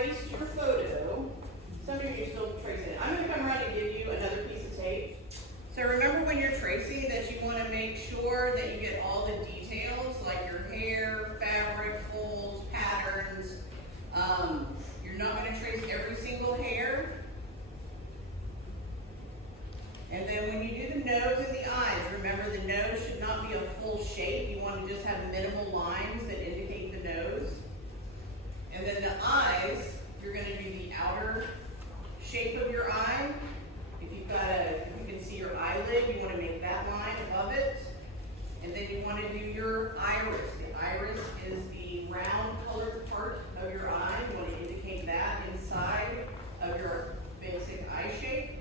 trace your photo, some of you still trace it. I'm gonna come around and give you another piece of tape. So remember when you're tracing that you wanna make sure that you get all the details, like your hair, fabric, folds, patterns. You're not gonna trace every single hair. And then when you do the nose and the eyes, remember the nose should not be a full shape. You want to just have minimal lines that indicate the nose. And then the eyes, you're going to do the outer shape of your eye. If you've got if you can see your eyelid, you want to make that line above it. And then you want to do your iris. The iris is the round colored part of your eye. You want to indicate that inside of your basic eye shape.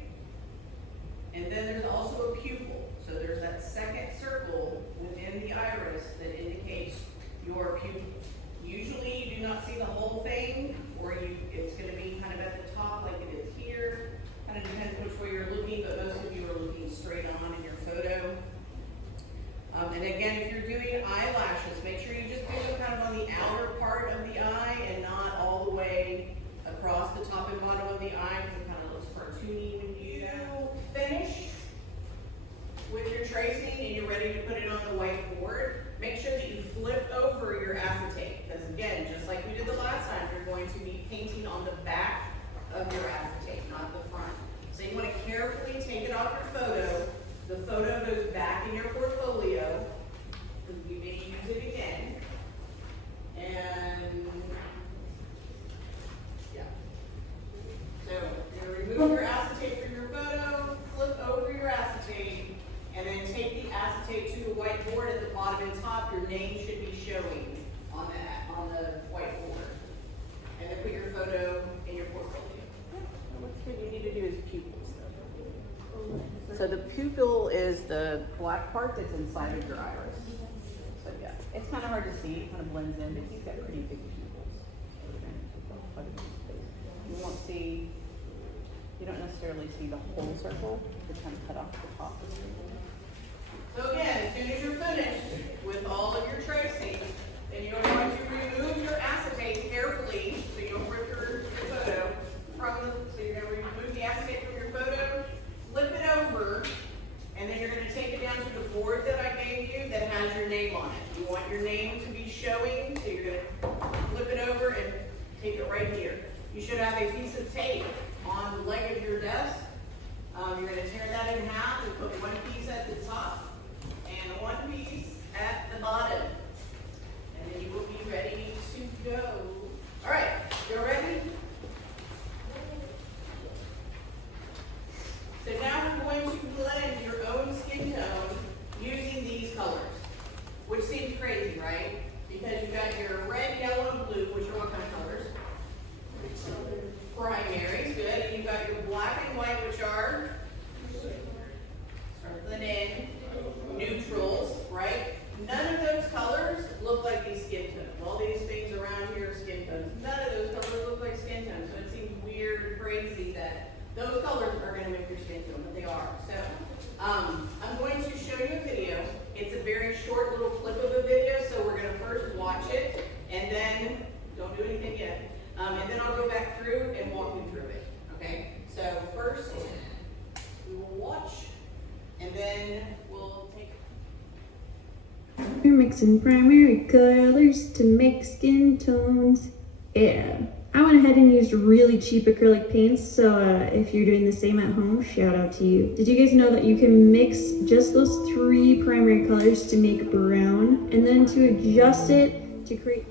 And then there's also a pupil. So there's that second circle within the iris that indicates your pupil. Usually you do not see the whole thing, or it's going to be kind of at the top like it is here. Kind of depends which way you're looking, but most of you are looking straight on in your photo. And again, if you're doing eyelashes, make sure you just do them kind of on the outer part of the eye and not all the way across the top and bottom of the eye, because it kind of looks cartoony when you finish with your tracing and you're ready to put it on the whiteboard. Make sure that you flip over your acetate, because again, just like we did the last time, you're going to be painting on the back of your acetate, not the front. So you want to carefully take it off your photo. The photo goes back in your portfolio, because we may use it again. And yeah. So you remove your acetate from your photo, flip over your acetate, and then take the acetate to the whiteboard at the bottom and top. Your name should be showing on the whiteboard. And then put your photo in your portfolio. What's good you need to do is pupils. So the pupil is the black part that's inside of your iris. So yeah, it's kind of hard to see. It kind of blends in, but he's got pretty big pupils. You won't see. You don't necessarily see the whole circle. You're kind of cut off the top. So again, as soon as you're finished with all of your tracing, then you're going to remove your acetate carefully so you don't rip your photo so you're going to remove the acetate from your photo, flip it over, and then you're going to take it down to the board that I gave you that has your name on it. You want your name to be showing, so you're going to flip it over and take it right here. You should have a piece of tape on the leg of your desk. You're going to tear that in half and put one piece at the top and one piece at the bottom. And then you will be ready to go. All right, you're ready? So now we're going to blend your own skin tone using these colors, which seems crazy, right? Because you've got your red, yellow, and blue, which are what kind of colors? Primaries, good. And you've got your black and white, which are linen, neutrals, right? None of those colors look like these skin tones. All these things around here are skin tones. None of those colors look like skin tones. So it seems weird and crazy that those colors are going to make your skin tone, but they are. So I'm going to show you a video. It's a very short little clip of a video, so we're going to first watch it, and then don't do anything yet. And then I'll go back through and walk you through it. Okay? So first, we will watch, and then we'll take. We're mixing primary colors to make skin tones. Yeah. I went ahead and used really cheap acrylic paints, so if you're doing the same at home, shout out to you. Did you guys know that you can mix just those 3 primary colors to make brown, and then to adjust it to create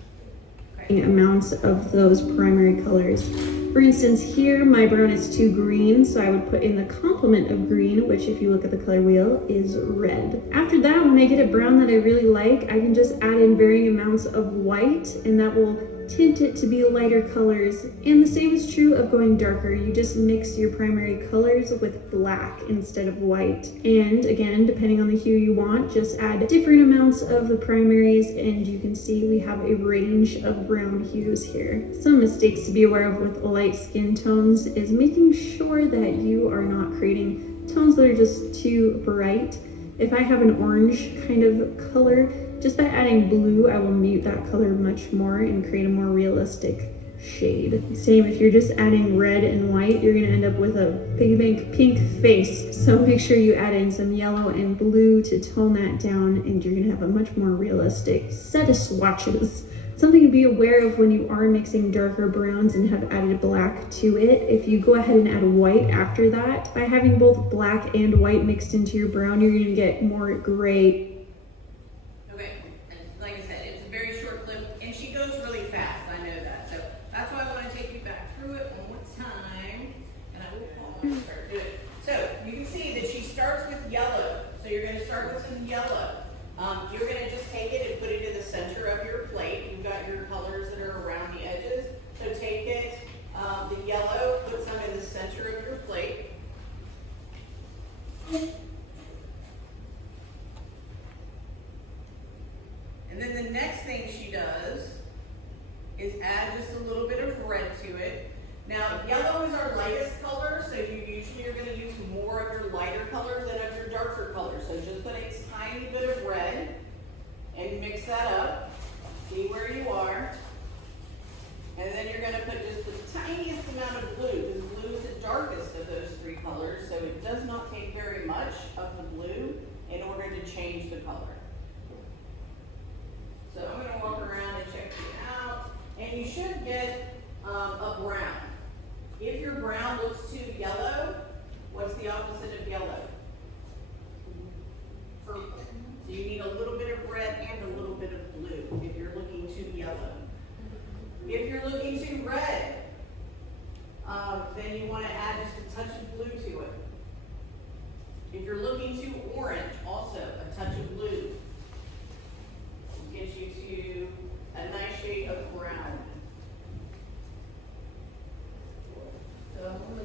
amounts of those primary colors? For instance, here my brown is too green, so I would put in the complement of green, which if you look at the color wheel is red. After that, when I get a brown that I really like, I can just add in varying amounts of white, and that will tint it to be lighter colors. And the same is true of going darker. You just mix your primary colors with black instead of white. And again, depending on the hue you want, just add different amounts of the primaries, and you can see we have a range of brown hues here. Some mistakes to be aware of with light skin tones is making sure that you are not creating tones that are just too bright. If I have an orange kind of color, just by adding blue, I will mute that color much more and create a more realistic shade. Same if you're just adding red and white, you're gonna end up with a big pink face. So make sure you add in some yellow and blue to tone that down, and you're gonna have a much more realistic set of swatches. Something to be aware of when you are mixing darker browns and have added black to it. If you go ahead and add white after that, by having both black and white mixed into your brown, you're gonna get more gray. Okay, and like I said, it's a very short clip, and she goes really fast, I know that. So that's why I want to take you back through it one more time, and I will pause and start doing it. So you can see that she starts with yellow. So you're going to start with some yellow. You're going to just take it and put it in the center of your plate. You've got your colors that are around the edges. So take it, the yellow, put some in the center of your plate. And then the next thing she does is add just a little bit of red to it. Now, yellow is our lightest color, so you usually are going to use more of your lighter colors than of your darker colors. So just put a tiny bit of red and mix that up. See where you are. And then you're going to put just the tiniest amount of blue, because blue is the darkest of those three colors, so it does not take very much of the blue in order to change the color. So I'm going to walk around and check you out, and you should get a brown. If your brown looks too yellow, what's the opposite of yellow? Purple. So you need a little bit of red and a little bit of blue if you're looking too yellow. If you're looking too red, then you want to add just a touch of blue to it. If you're looking too orange, also a touch of blue gets you to a nice shade of brown.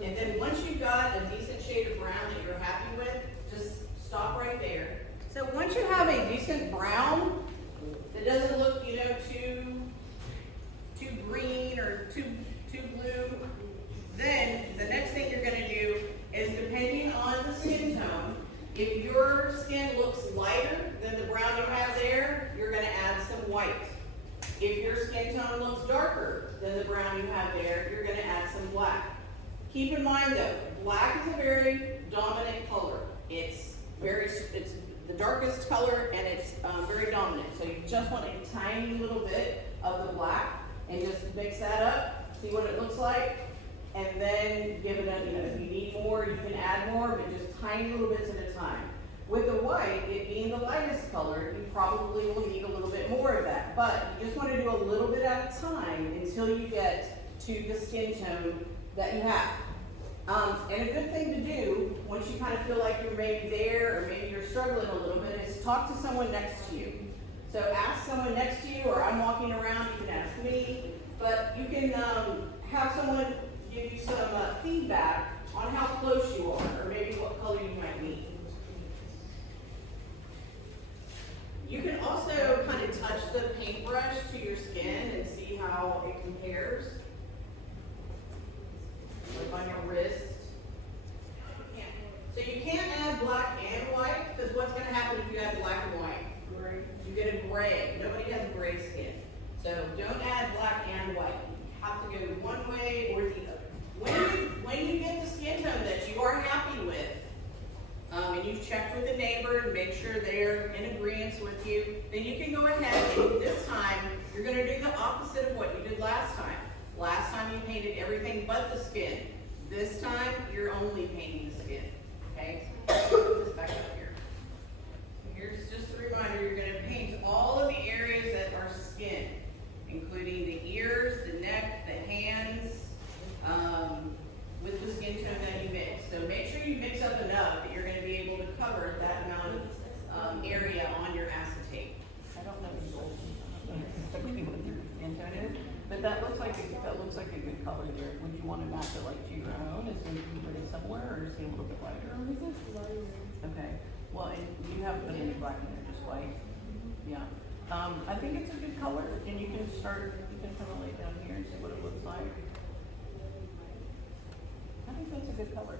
And then once you've got a decent shade of brown that you're happy with, just stop right there. So once you have a decent brown that doesn't look, too green or too blue, then the next thing you're going to do is, depending on the skin tone, if your skin looks lighter than the brown you have there, you're going to add some white. If your skin tone looks darker than the brown you have there, you're going to add some black. Keep in mind though, black is a very dominant color. It's the darkest color, and it's very dominant. So you just want a tiny little bit of the black and just mix that up, see what it looks like, and then give it if you need more, you can add more, but just tiny little bits at a time. With the white, it being the lightest color, you probably will need a little bit more of that, but you just want to do a little bit at a time until you get to the skin tone that you have. And a good thing to do, once you kind of feel like you're maybe there, or maybe you're struggling a little bit, is talk to someone next to you. So ask someone next to you, or I'm walking around, you can ask me, but you can have someone give you some feedback on how close you are, or maybe what color you might need. You can also kind of touch the paintbrush to your skin and see how it compares. Like on your wrist. So you can't add black and white, because what's going to happen if you add black and white? Gray. You get a gray. Nobody has a gray skin. So don't add black and white. You have to go one way or the other. When you get the skin tone that you are happy with, and you've checked with the neighbor and make sure they're in agreement with you, then you can go ahead and this time you're going to do the opposite of what you did last time. Last time you painted everything but the skin. This time you're only painting the skin. Okay? Put this back up here. Here's just a reminder, you're going to paint all of the areas that are skin, including the ears, the neck, the hands, with the skin tone that you mix. So make sure you mix up enough that you're going to be able to cover that amount of area on your acetate. I don't know exactly what your skin tone is, but that looks like a good color there. Would you want to match it like to your own? Is it pretty similar, or is it a little bit lighter? Okay. Well, and you haven't put any black in there, just white. Yeah. I think it's a good color, and you can kind of lay down here and see what it looks like. I think that's a good color.